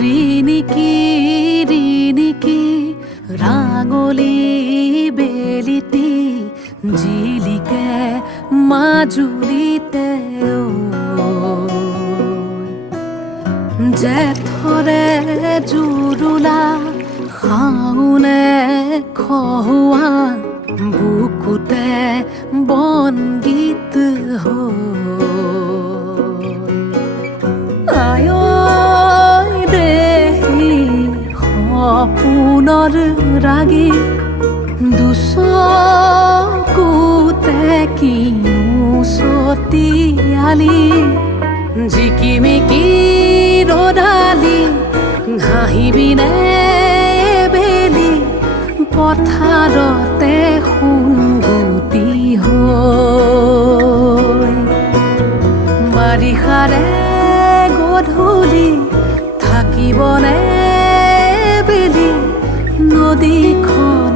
ৰিণিকি ৰিণিকি ৰাঙলী বেলিটি জিলিকে মাজুলীতে জেঠৰে জুৰুলা শাওনে খহুৱা বুকুতে বনগীত পুনৰ ৰাগী দুচকুতে কিনো চতিয়ালি জিকিমিকি ৰদালি ঘাঁহিবিনে বেলি পথাৰতে সোণগুটি হৈ বাৰিষাৰে গধূলি থাকিবনে নদীখন